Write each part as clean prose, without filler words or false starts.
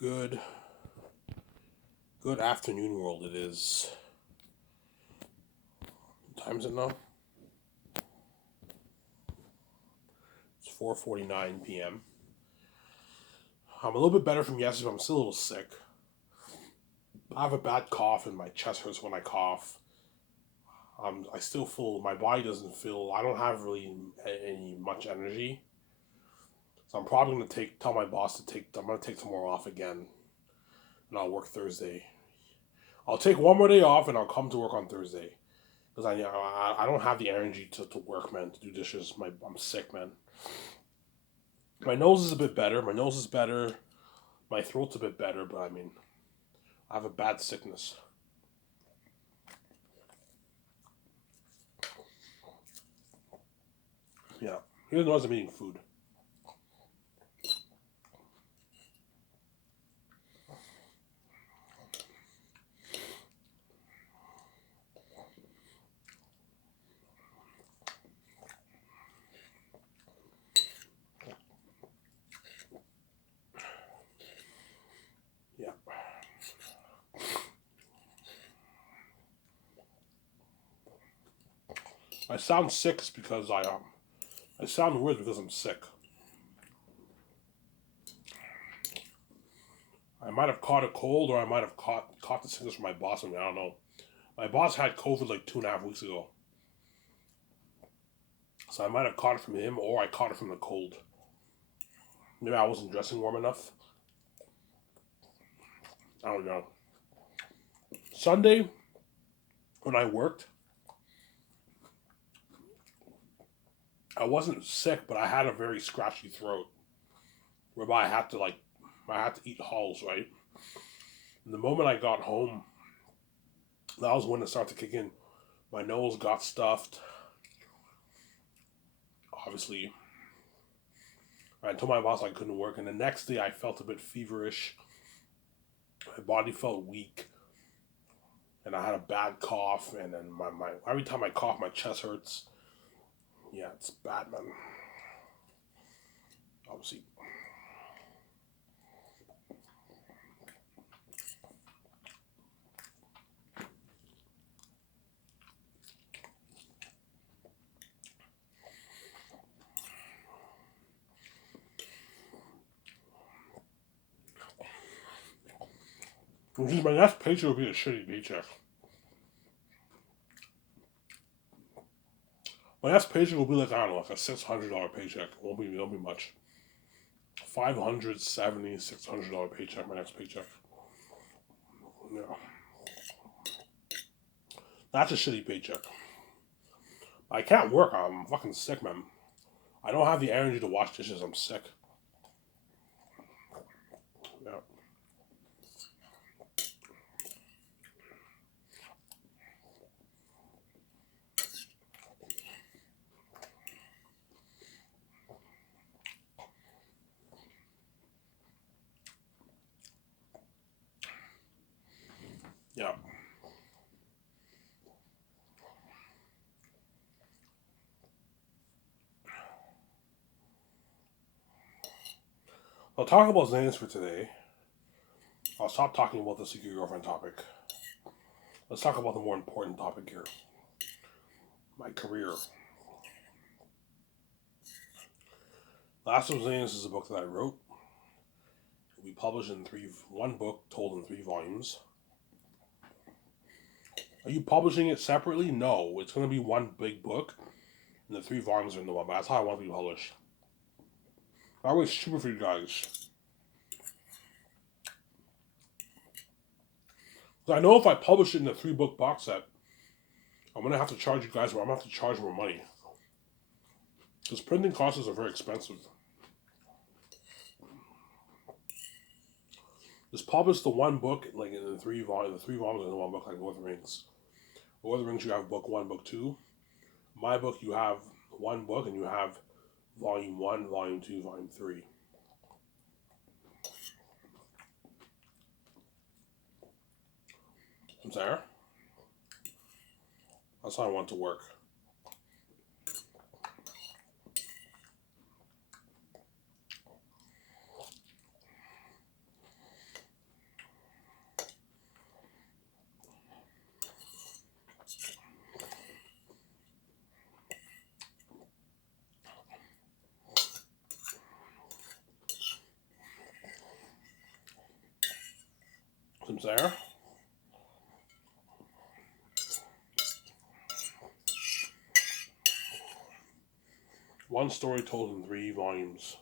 Good, good afternoon, world. It is. What time is it now? It's 4:49 p.m. I'm a little bit better from yesterday, but I'm still a little sick. I have a bad cough, and my chest hurts when I cough. I still feel my body doesn't feel. I don't have really any much energy, so I'm probably gonna tell my boss to take. I'm gonna take tomorrow off again, and I'll work Thursday. I'll take one more day off, and I'll come to work on Thursday because I don't have the energy to work, man. To do dishes. I'm sick, man. My nose is a bit better. My nose is better. My throat's a bit better, but I mean, I have a bad sickness. Yeah. He doesn't know I'm eating food. Yeah. I sound sick because I sound weird because I'm sick. I might have caught a cold or I might have caught the sickness from my boss. I don't know. My boss had COVID like 2.5 weeks ago. So I might have caught it from him or I caught it from the cold. Maybe I wasn't dressing warm enough. I don't know. Sunday, when I worked, I wasn't sick, but I had a very scratchy throat. Whereby I had to eat Halls, right? And the moment I got home, that was when it started to kick in. My nose got stuffed. Obviously, I told my boss I couldn't work, and the next day I felt a bit feverish. My body felt weak, and I had a bad cough. And then my every time I cough, my chest hurts. Yeah, it's bad, man. Obviously, my next paycheck will be a shitty paycheck. My next paycheck will be like I don't know, like a $600 paycheck. It won't be much. 570, $600 paycheck. My next paycheck. Yeah, that's a shitty paycheck. I can't work. I'm fucking sick, man. I don't have the energy to wash dishes. I'm sick. Yeah, yeah. I'll talk about Xanax for today. I'll stop talking about the secret girlfriend topic. Let's talk about the more important topic here. My career. Last of Xanax is a book that I wrote. It'll be published in one book told in 3 volumes. Are you publishing it separately? No, it's going to be one big book, and the 3 volumes are in the one. But that's how I want to be published. That way, it's cheaper for you guys. Because I know if I publish it in a 3 book box set, I'm going to have to charge you guys. I'm going to have to charge more money. Because printing costs are very expensive. Just publish the one book like in the 3 volumes in the one book, like Lord of the Rings. Lord of the Rings, you have book one, book two. My book, you have one book, and you have volume one, volume two, volume three. I'm sorry. That's how I want to work. Some there. One story told in 3 volumes.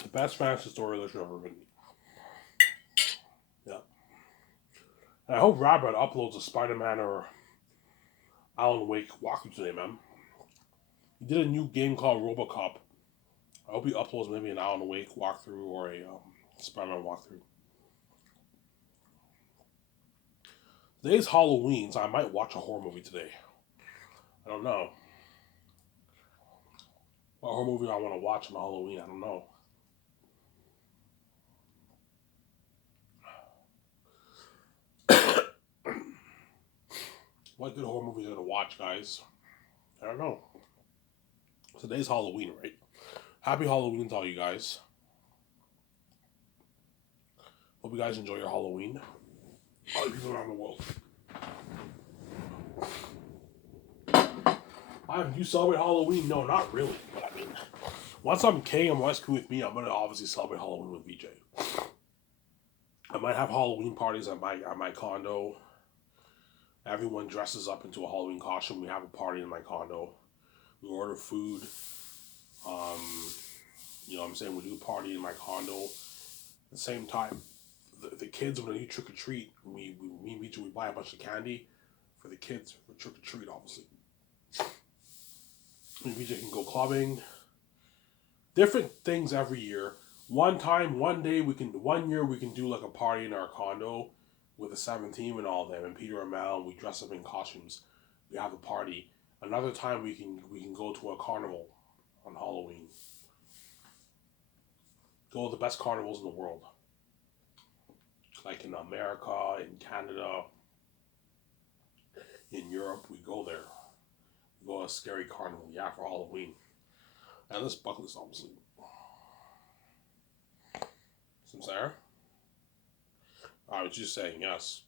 The best fantasy story that should ever written. Yeah. And I hope Rabbit uploads a Spider-Man or Alan Wake walkthrough today, man. He did a new game called Robocop. I hope he uploads maybe an Alan Wake walkthrough or a Spider-Man walkthrough. Today's Halloween, so I might watch a horror movie today. I don't know. What horror movie I want to watch on Halloween, I don't know. What good horror movies are to watch, guys? I don't know. Today's Halloween, right? Happy Halloween to all you guys. Hope you guys enjoy your Halloween. All the people around the world. Do you celebrate Halloween? No, not really. But I mean, once I'm king and West Cool with me, I'm gonna obviously celebrate Halloween with VJ. I might have Halloween parties at my condo. Everyone dresses up into a Halloween costume. We have a party in my condo. We order food. You know what I'm saying? We do a party in my condo. At the same time, the kids, when they do trick or treat, we buy a bunch of candy for the kids for trick or treat, obviously. Maybe VJ can go clubbing. Different things every year. One year we can do like a party in our condo with the 17 and all them, and Peter and Mel, we dress up in costumes. We have a party. Another time we can go to a carnival on Halloween. Go to the best carnivals in the world. Like in America, in Canada, in Europe, we go there. We go to a scary carnival, for Halloween. And this bucket list, obviously. Some Sarah? I was just saying yes.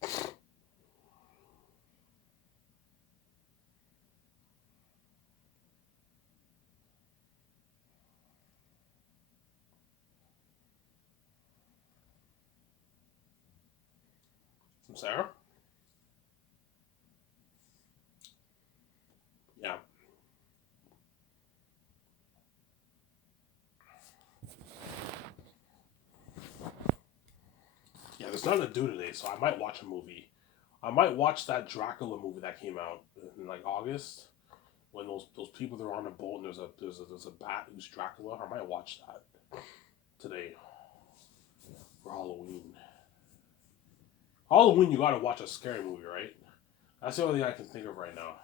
Some Sarah? Yeah. Yeah, there's nothing to do today, so I might watch a movie. I might watch that Dracula movie that came out in like August, when those people that are on a boat and there's a bat who's Dracula. I might watch that today for Halloween. Halloween, you gotta watch a scary movie, right? That's the only thing I can think of right now.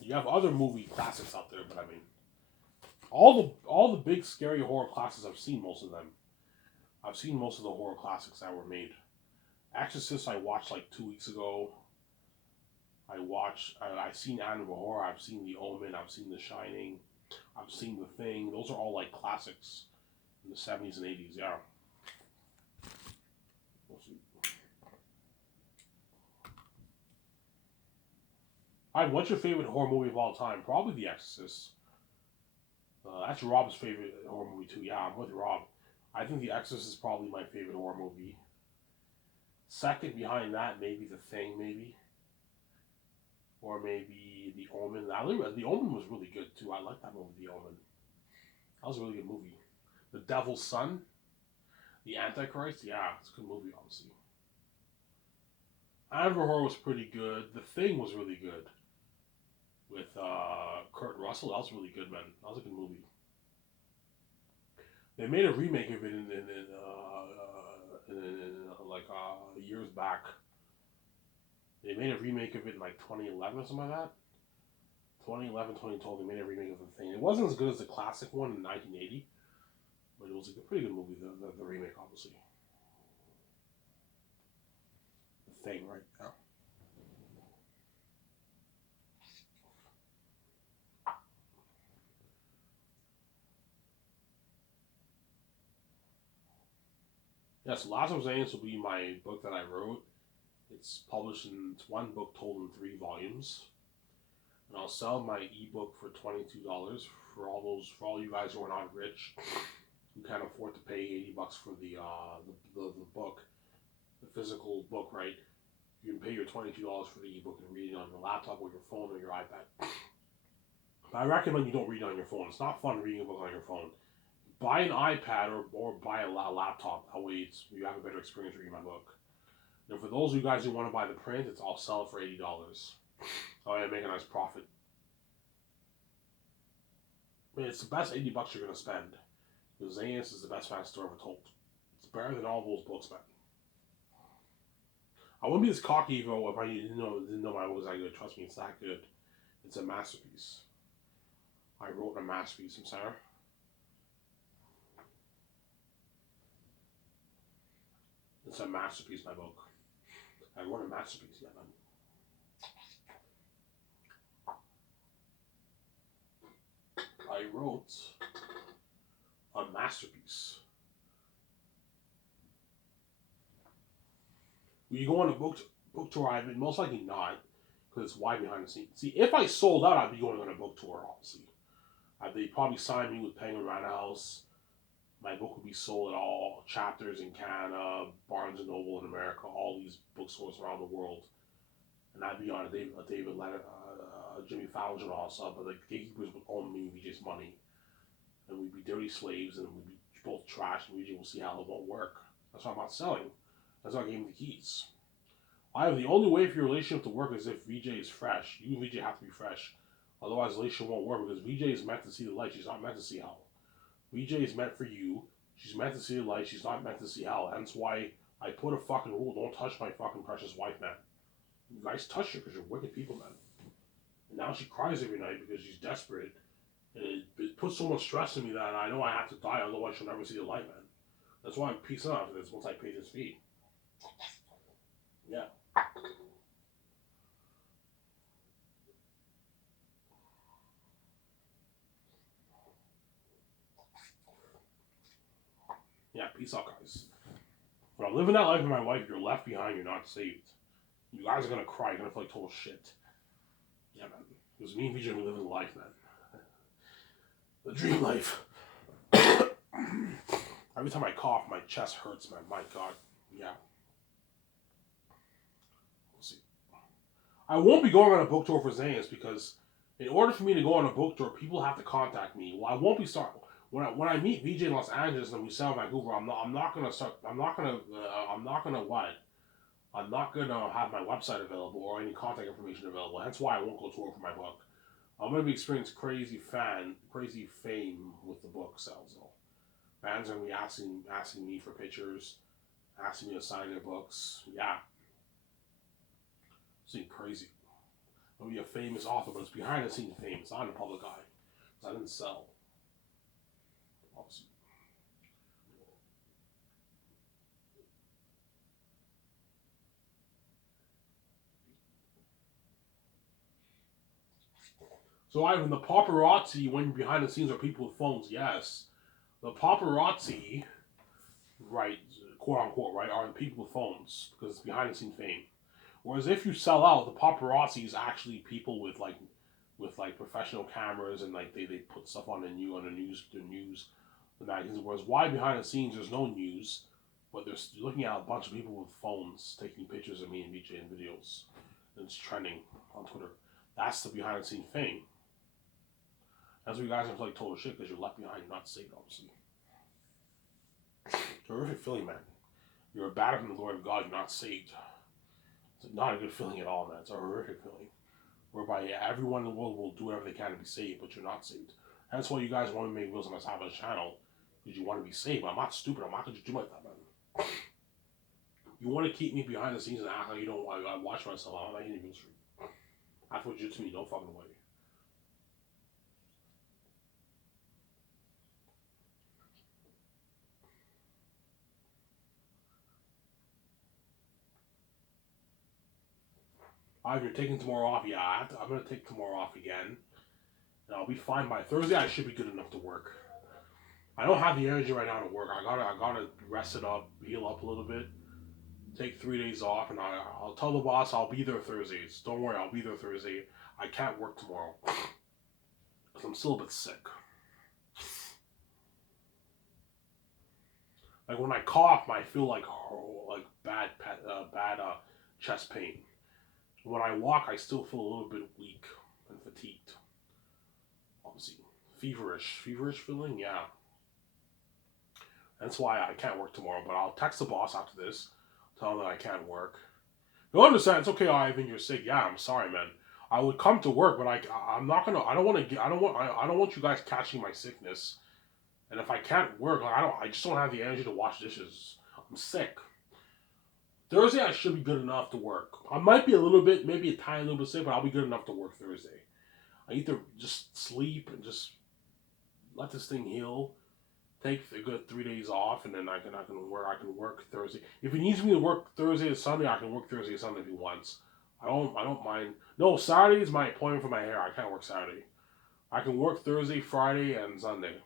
You have other movie classics out there, but I mean, all the big scary horror classics, I've seen most of them. I've seen most of the horror classics that were made. Exorcist I watched like 2 weeks ago. I've seen Annabelle Horror, I've seen The Omen, I've seen The Shining, I've seen The Thing. Those are all like classics in the 70s and 80s, yeah. We'll see. What's your favorite horror movie of all time? Probably The Exorcist. That's Rob's favorite horror movie too. Yeah, I'm with Rob. I think The Exorcist is probably my favorite horror movie. Second behind that, maybe The Thing, maybe. Or maybe The Omen. The Omen was really good too. I like that movie, The Omen. That was a really good movie. The Devil's Son, The Antichrist. Yeah, it's a good movie, obviously. Annabelle Horror was pretty good. The Thing was really good. With Kurt Russell. That was really good, man. That was a good movie. They made a remake of it in years back. They made a remake of it in like 2011 or something like that. 2011, 2012, they made a remake of The Thing. It wasn't as good as the classic one in 1980, but it was a pretty good movie, the remake, obviously. The Thing, right? Yeah. Yes, Last of Us will be my book that I wrote. It's it's one book told in 3 volumes. And I'll sell my ebook for $22 for all you guys who are not rich. who can't afford to pay $80 for the book, the physical book, right? You can pay your $22 for the ebook and read it on your laptop or your phone or your iPad. But I recommend you don't read it on your phone. It's not fun reading a book on your phone. Buy an iPad or buy a laptop. That way you have a better experience reading my book. And for those of you guys who want to buy the print, I'll sell it for $80. I make a nice profit. I mean, it's the best $80 you're gonna spend. Because Zanius is the best fan story ever told. It's better than all those books, man. I wouldn't be this cocky if I didn't know my book was that good. Trust me, it's that good. It's a masterpiece. I wrote a masterpiece, I'm sorry. It's a masterpiece, my book. I wrote a masterpiece, yeah, man. I wrote a masterpiece. Will you go on a book tour? I mean, most likely not, because it's wide behind the scenes. See, if I sold out, I'd be going on a book tour, obviously. They'd probably sign me with Penguin Random House. My book would be sold at all chapters in Canada, Barnes and Noble in America, all these bookstores around the world. And I'd be on a David Leonard, Jimmy Fallon and all stuff, but the gatekeepers would own me and VJ's money. And we'd be dirty slaves and we'd be both trash and VJ will see how it won't work. That's why I'm not selling. That's why I gave him the keys. I have the only way for your relationship to work is if VJ is fresh. You and VJ have to be fresh. Otherwise, the relationship won't work because VJ is meant to see the light. She's not meant to see hell. VJ is meant for you. She's meant to see the light. She's not meant to see hell. Hence why I put a fucking rule. Don't touch my fucking precious wife, man. You guys touch her because you're wicked people, man. And now she cries every night because she's desperate. And it puts so much stress in me that I know I have to die. Otherwise, she'll never see the light, man. That's why I'm peacing out after this once I pay this fee. Yeah. Yeah, peace out, guys. But I'm living that life with my wife. You're left behind. You're not saved. You guys are gonna cry. You're gonna feel like total shit. Yeah, man. Because me and VJ are living the life, man. The dream life. Every time I cough, my chest hurts, man. My God. Yeah. We'll see. I won't be going on a book tour for Zanius because in order for me to go on a book tour, people have to contact me. Well, I won't be starting. When I meet VJ in Los Angeles and we sell in Vancouver, I'm not gonna have my website available or any contact information available. That's why I won't go tour for my book. I'm gonna be experiencing crazy fame with the book sales though. Fans are gonna be asking me for pictures, asking me to sign their books. Yeah, it's crazy. I'm gonna be a famous author, but it's behind the scenes fame. It's not in the public eye. Because I didn't sell. Obviously. So Ivan, the paparazzi when behind the scenes are people with phones, yes. The paparazzi, right, quote unquote, right, are the people with phones because it's behind the scene fame. Whereas if you sell out, the paparazzi is actually people with professional cameras and like they put stuff on the news, the magazines. Whereas why behind the scenes there's no news, but you're looking at a bunch of people with phones taking pictures of me and VJ in videos, and it's trending on Twitter. That's the behind the scene fame. That's what you guys have to like total shit because you're left behind, you're not saved, obviously. Terrific feeling, man. You're battered from the glory of God, you're not saved. It's not a good feeling at all, man. It's a horrific feeling. Whereby everyone in the world will do whatever they can to be saved, but you're not saved. That's why you guys want to make Wheels on my Savage channel, because you want to be saved. I'm not stupid, I'm not going to do like that, man. You want to keep me behind the scenes and act like you don't want to watch myself. I'm not eating Wheels for you. That's what you do to me, no fucking way. If you're taking tomorrow off, yeah, I'm going to take tomorrow off again. And I'll be fine by Thursday. I should be good enough to work. I don't have the energy right now to work. I gotta rest it up, heal up a little bit, take 3 days off, and I'll tell the boss I'll be there Thursdays. Don't worry, I'll be there Thursday. I can't work tomorrow because 'cause I'm still a bit sick. Like when I cough, I feel like bad chest pain. When I walk, I still feel a little bit weak and fatigued. Obviously, feverish feeling. Yeah, that's why I can't work tomorrow. But I'll text the boss after this, tell him that I can't work. He'll understand. It's okay, Ivan. You're sick. Yeah, I'm sorry, man. I would come to work, but I'm not gonna. I don't want to get. I don't want you guys catching my sickness. And if I can't work, like I just don't have the energy to wash dishes. I'm sick. Thursday I should be good enough to work. I might be a little bit, maybe a tiny little bit sick, but I'll be good enough to work Thursday. I need to just sleep and just let this thing heal. Take a good 3 days off, and then I can work Thursday. If he needs me to work Thursday and Sunday, I can work Thursday and Sunday if he wants. I don't mind. No, Saturday is my appointment for my hair. I can't work Saturday. I can work Thursday, Friday, and Sunday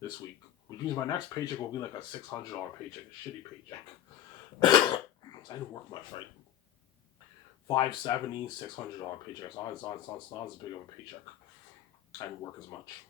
this week, which means my next paycheck will be like a $600 paycheck, a shitty paycheck. I didn't work much, right? 570, $600 paycheck. It's not as big of a paycheck. I didn't work as much.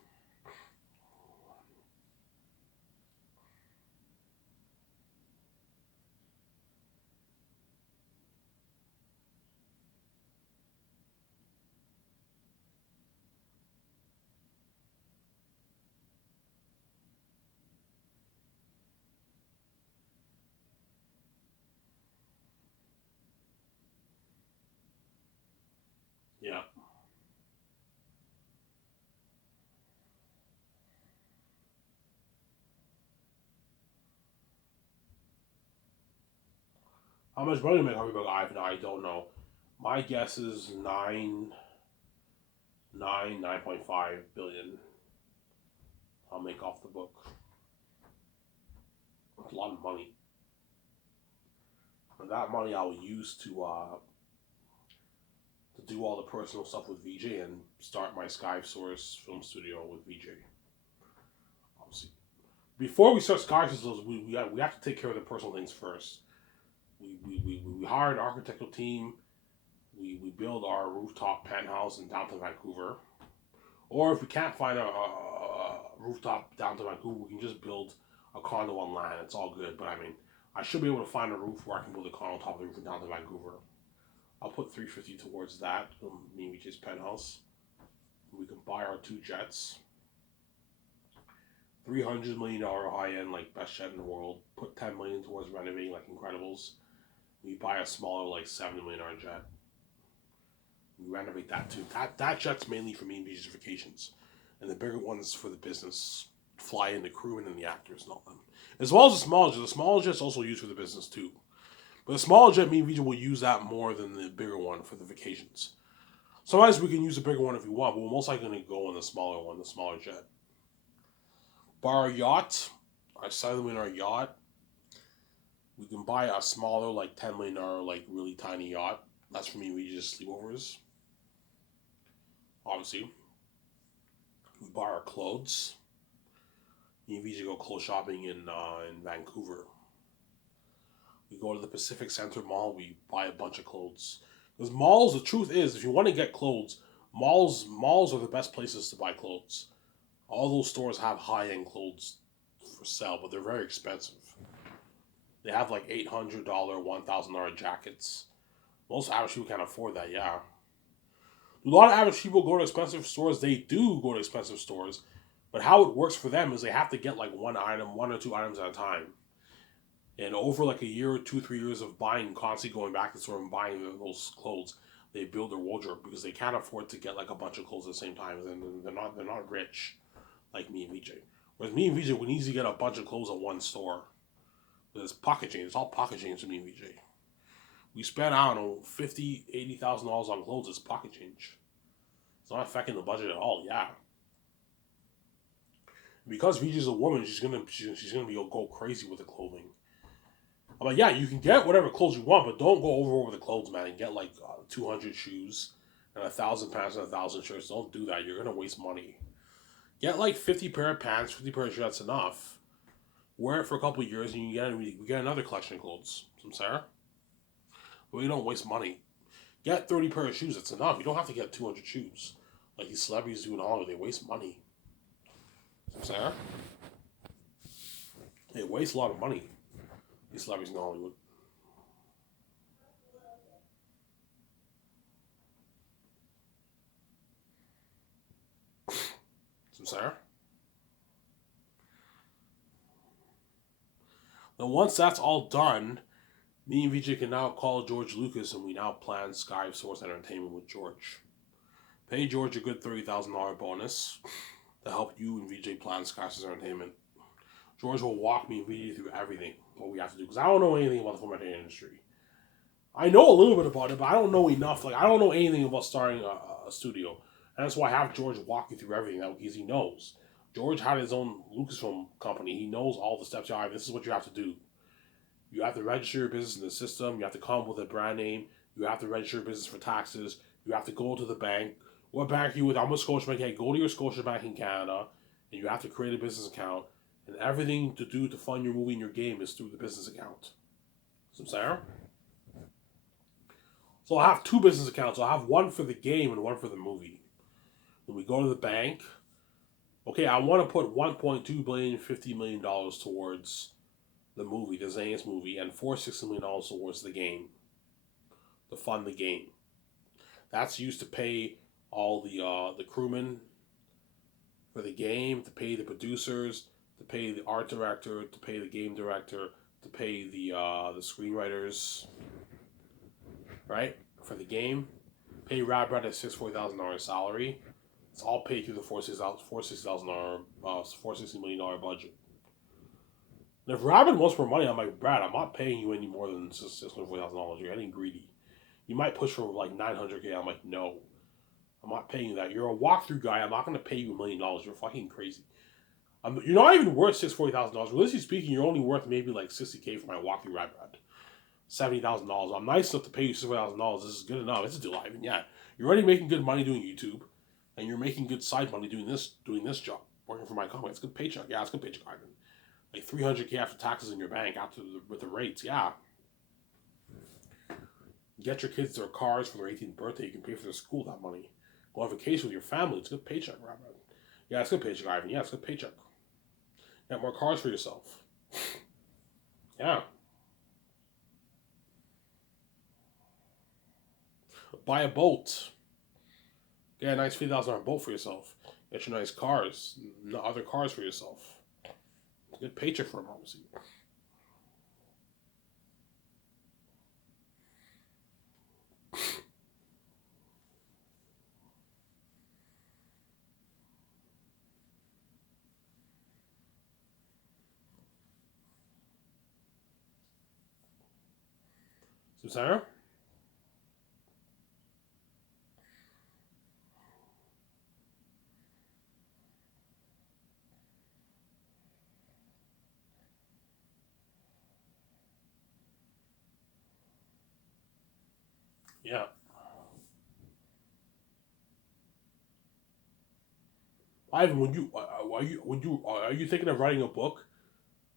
Yeah. How much money to make Harvey Buck? I don't know. My guess is 9.5 billion. I'll make off the book. It's a lot of money. And that money I will use to do all the personal stuff with VJ and start my Sky Source film studio with VJ. Obviously, before we start Sky Source, we have to take care of the personal things first. We hired an architectural team. We build our rooftop penthouse in downtown Vancouver. Or if we can't find a rooftop downtown Vancouver, we can just build a condo on land. It's all good. But I mean, I should be able to find a roof where I can build a condo on top of the roof in downtown Vancouver. I'll put 350 towards that. Maybe just penthouse. We can buy our two jets. $300 million high end, like best jet in the world. Put 10 million towards renovating, like Incredibles. We buy a smaller, like $70 million jet. We renovate that too. That jet's mainly for me and BJ's vacations, and the bigger ones for the business. Fly in the crew and then the actors and all them, as well as the small jet. The small jet's also used for the business too. But the smaller jet, me and BJ will use that more than the bigger one for the vacations. Sometimes we can use the bigger one if we want, but we're most likely going to go on the smaller one, the smaller jet. Buy our yacht, our $7 million yacht. We can buy a smaller, like $10 million, like really tiny yacht. That's for me. We just sleepovers. Obviously, we buy our clothes. Me and VJ go clothes shopping in Vancouver. We go to the Pacific Center Mall. We buy a bunch of clothes. Because malls, the truth is, if you want to get clothes, malls are the best places to buy clothes. All those stores have high end clothes for sale, but they're very expensive. They have like $800, $1,000 jackets. Most average people can't afford that. Yeah, a lot of average people go to expensive stores. They do go to expensive stores, but how it works for them is they have to get like one or two items at a time. And over like a year or 2, 3 years of buying, constantly going back to the store and buying those clothes, they build their wardrobe because they can't afford to get like a bunch of clothes at the same time. And they're not rich like me and VJ. Whereas me and VJ, we need to get a bunch of clothes at one store. But it's pocket change. It's all pocket change to me and VJ. We spend, I don't know, $50,000, $80,000 on clothes. It's pocket change. It's not affecting the budget at all. Yeah, because VJ's a woman, she's gonna be go crazy with the clothing. I'm like, yeah, you can get whatever clothes you want, but don't go over the clothes, man, and get like 200 shoes and 1,000 pants and 1,000 shirts. Don't do that. You're gonna waste money. Get like 50 pair of pants, 50 pair of shirts. Enough. Wear it for a couple of years, and we get another collection of clothes. Some Sarah. But you don't waste money. Get 30 pair of shoes. It's enough. You don't have to get 200 shoes like these celebrities do in Hollywood. They waste money. Some Sarah. It wastes a lot of money. These celebrities in Hollywood. Some Sarah. Then once that's all done, me and VJ can now call George Lucas and we now plan Sky Source Entertainment with George. Pay George a good $30,000 bonus to help you and VJ plan Sky Source Entertainment. George will walk me and VJ through everything, what we have to do, because I don't know anything about the film entertainment industry. I know a little bit about it, but I don't know enough. Like, I don't know anything about starting a studio. And that's why I have George walk you through everything, because he knows. George had his own Lucasfilm company. He knows all the steps. This is what you have to do. You have to register your business in the system. You have to come up with a brand name. You have to register your business for taxes. You have to go to the bank. What bank are you with? I'm with Scotiabank. Hey, go to your Scotiabank in Canada, and you have to create a business account. And everything to do to fund your movie and your game is through the business account. So, Sarah? So I'll have two business accounts. I'll have one for the game and one for the movie. When we go to the bank, okay, I want to put $1.2 billion, $50 million towards the movie, the Zangief movie, and $460 million towards the game, to fund the game. That's used to pay all the crewmen for the game, to pay the producers, to pay the art director, to pay the game director, to pay the screenwriters, right, for the game. Pay Rad Brad a $40,000 salary. It's all paid through the $460 million budget. And if Rabbit wants more money, I'm like, Brad, I'm not paying you any more than $640,000. You're getting greedy. You might push for like $900K. I'm like, no, I'm not paying you that. You're a walkthrough guy. I'm not going to pay you $1 million. You're fucking crazy. You're not even worth $640,000. Realistically speaking, you're only worth maybe like $60K for my walkthrough Rad Brad. $70,000. I'm nice enough to pay you $640,000. This is good enough. It's a deal. I mean, yeah, you're already making good money doing YouTube, and you're making good side money doing this job, working for my company. It's a good paycheck. Yeah, it's a good paycheck, Ivan. Like $300K after taxes in your bank with the rates. Yeah. Get your kids their cars for their 18th birthday. You can pay for their school that money. Go on vacation with your family. It's a good paycheck, Robert. Yeah, it's a good paycheck, Ivan. Yeah, it's a good paycheck. Get more cars for yourself. Yeah. Buy a boat. Get a nice $50,000 boat for yourself. Get your nice cars. Other cars for yourself. It's a good paycheck for them, obviously. So, Sarah? Yeah. Ivan, are you thinking of writing a book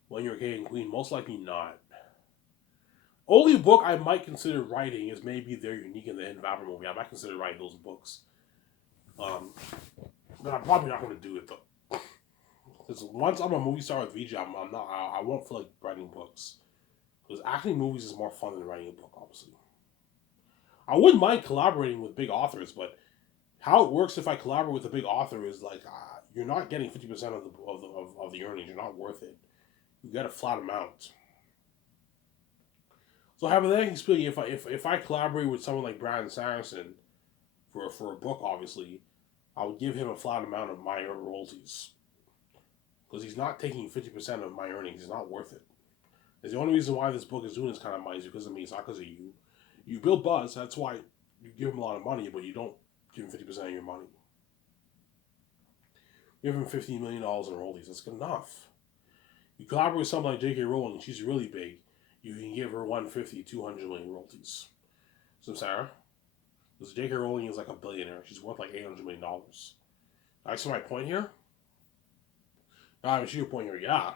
when you're king and queen? Most likely not. Only book I might consider writing is maybe They're Unique in the Hidden Vapor movie. I might consider writing those books. But I'm probably not going to do it though. Because once I'm a movie star with VJ, I won't feel like writing books. Because acting movies is more fun than writing a book, obviously. I wouldn't mind collaborating with big authors, but how it works if I collaborate with a big author is like you're not getting 50% of the earnings. You're not worth it. You get a flat amount. So hypothetically speaking, if I collaborate with someone like Brandon Sanderson for a book, obviously, I would give him a flat amount of my royalties because he's not taking 50% of my earnings. He's not worth it. It's the only reason why this book is doing this kind of money is because of me. It's not because of you. You build buzz. That's why you give him a lot of money, but you don't give him 50% of your money. Give him $15 million in royalties. That's good enough. You collaborate with someone like J.K. Rowling. She's really big. You can give her 150, 200 million royalties. So, Sarah, because J.K. Rowling is like a billionaire. She's worth like $800 million. I see my point here? I see your point here, yeah.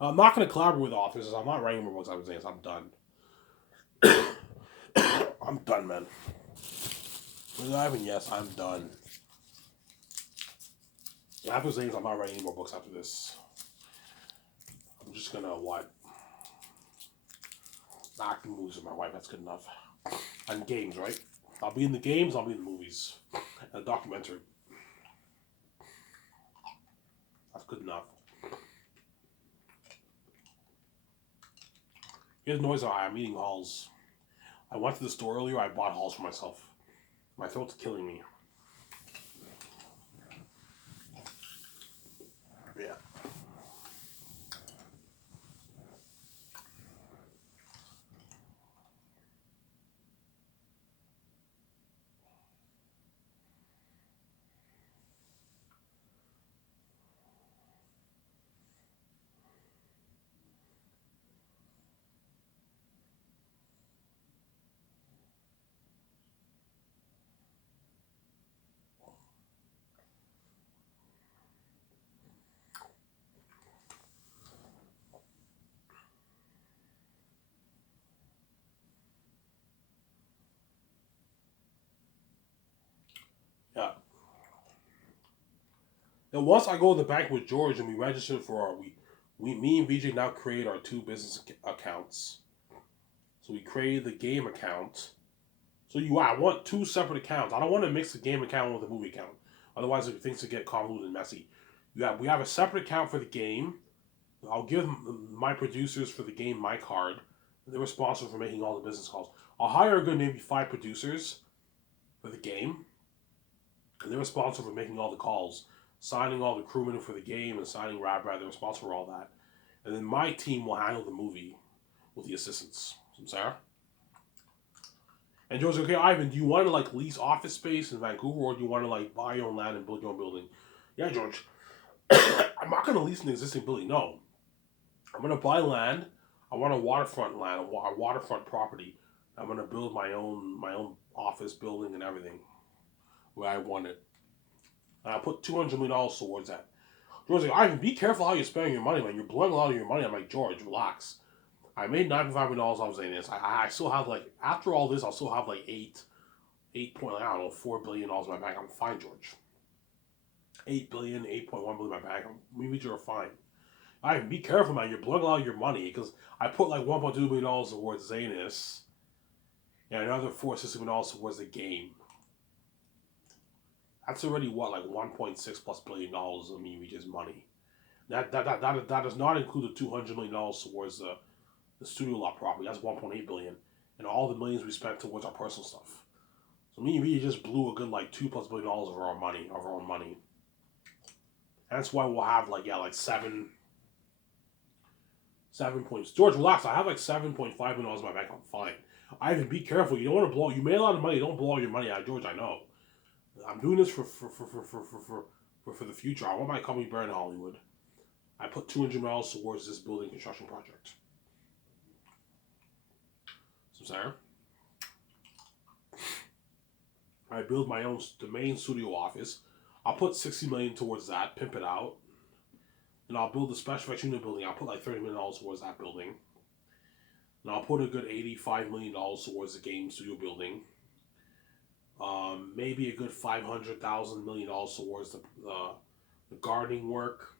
I'm not going to collaborate with authors. I'm not writing more books. I'm saying I'm done. I'm done, man. With Ivan, yes, I'm done. After Zane's, I'm not writing any more books after this. I'm just gonna what? Acting movies with my wife. That's good enough. And games, right? I'll be in the games. I'll be in the movies. And a documentary. That's good enough. Here's the noise. I'm eating Halls. I went to the store earlier. I bought Halls for myself. My throat's killing me. Yeah. Yeah. And once I go to the bank with George and we register for our me and VJ now create our two business accounts. So we created the game account. So I want two separate accounts. I don't want to mix the game account with the movie account. Otherwise, things will get convoluted and messy. We have a separate account for the game. I'll give my producers for the game my card. They're responsible for making all the business calls. I'll hire a good maybe 5 producers for the game, and they're responsible for making all the calls, signing all the crewmen for the game, and signing Rad. They're responsible for all that. And then my team will handle the movie with the assistants. Sarah? And George's okay, Ivan, do you want to like lease office space in Vancouver or do you want to like buy your own land and build your own building? Yeah, George. I'm not going to lease an existing building. No. I'm going to buy land. I want a waterfront land, a waterfront property. I'm going to build my own office building and everything where I want it. And I put $200 million towards that. George's like, Ivan, be careful how you're spending your money, man. You're blowing a lot of your money. I'm like, George, relax. I made $95 million off saying this. I still have like, after all this, I'll still have like $4 billion in my bank. I'm fine, George. 8 billion, 8.1 billion in my bank. Maybe you're fine. I be careful, man. You're blowing a lot of your money because I put like $1.2 billion towards Zanus and another $460 million towards the game. That's already what, like $1.6 plus billion of me, which is money. That does not include the $200 million towards the studio lot property. That's 1.8 billion, and all the millions we spent towards our personal stuff. So me and we just blew a good like $2+ billion of our own money. That's why we'll have like seven points. George, relax. I have like $7.5 million in my bank. I'm fine. Ivan, be careful. You don't want to blow. You made a lot of money. Don't blow all your money out, George. I know. I'm doing this for the future. I want my company better in Hollywood. I put $200 million towards this building construction project. So, Sarah, I build the main studio office. I'll put $60 million towards that, pimp it out, and I'll build the special effects unit building. I'll put like $30 million towards that building, and I'll put a good $85 million towards the game studio building. Maybe a good $500 million towards the gardening work,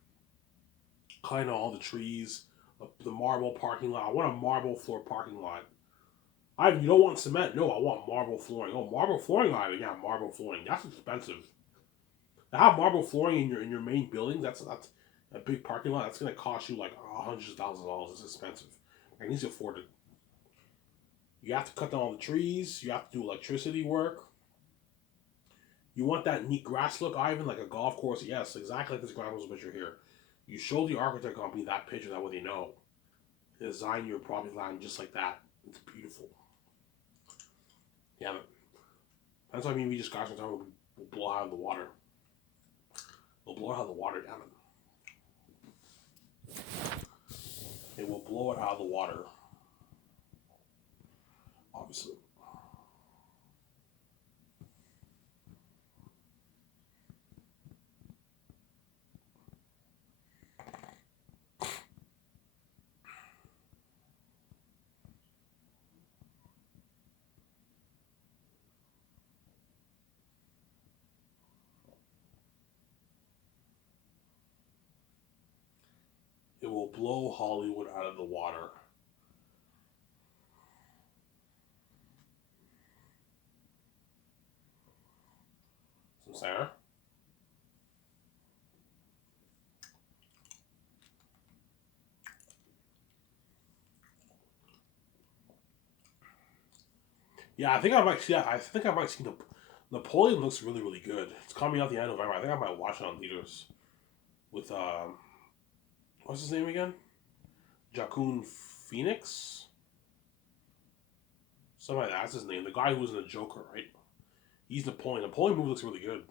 kind of all the trees, the marble parking lot. I want a marble floor parking lot. Ivan, you don't want cement? No, I want marble flooring. Oh, marble flooring, Ivan. Yeah, marble flooring. That's expensive. To have marble flooring in your main building, that's a big parking lot. That's gonna cost you like hundreds of thousands of dollars. It's expensive. I need to afford it. You have to cut down all the trees. You have to do electricity work. You want that neat grass look, Ivan, like a golf course? Yes, exactly like this grass picture here. You show the architect company that picture, that way they know. Design your property line just like that. It's beautiful. Yeah, that's what I mean. We just got some time. We'll blow out of the water. We'll blow it out of the water, damn it. It will blow it out of the water. Obviously. will blow Hollywood out of the water. Some Sarah? Yeah, I think I might. Yeah, I think I might see Napoleon. Looks really, really good. It's coming out the end of November. I think I might watch it on theaters with what's his name again? Joaquin Phoenix. Something like that's his name. The guy who was in the Joker, right? He's Napoleon. Napoleon movie looks really good.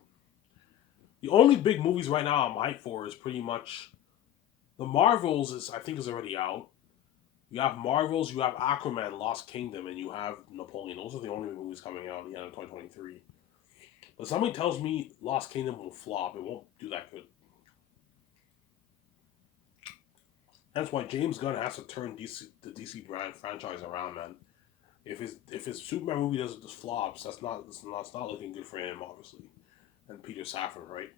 The only big movies right now I'm hyped for is pretty much the Marvels. Is I think is already out. You have Marvels, you have Aquaman, Lost Kingdom, and you have Napoleon. Those are the only movies coming out at the end of 2023. But somebody tells me Lost Kingdom will flop. It won't do that good. That's why James Gunn has to turn the DC brand franchise around, man. If his Superman movie doesn't just flops, that's not looking good for him, obviously. And Peter Safran, right?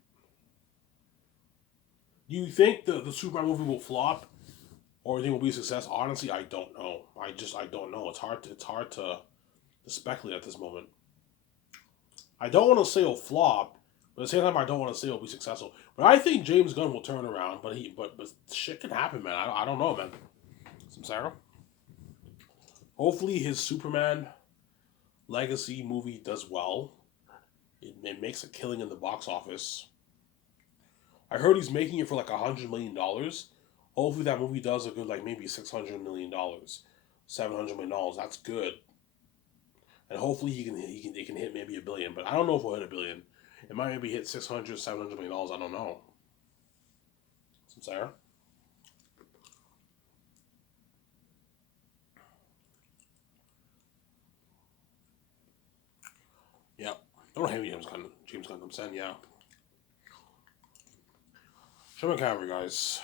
Do you think the Superman movie will flop, or do you think it will be a success? Honestly, I don't know. I don't know. It's hard to speculate at this moment. I don't want to say it'll flop, but at the same time, I don't want to say it'll be successful. But I think James Gunn will turn around. But shit can happen, man. I don't know, man. Some Sarah. Hopefully, his Superman Legacy movie does well. It makes a killing in the box office. I heard he's making it for like $100 million. Hopefully, that movie does a good like maybe $600 million, $700 million. That's good. And hopefully he can hit maybe a billion, but I don't know if we'll hit a billion. It might maybe hit 600, $700 million. I don't know. Some Sarah. Yeah. Don't hate me, James Gunn. James Gunn comes in. Yeah. Show my camera, guys.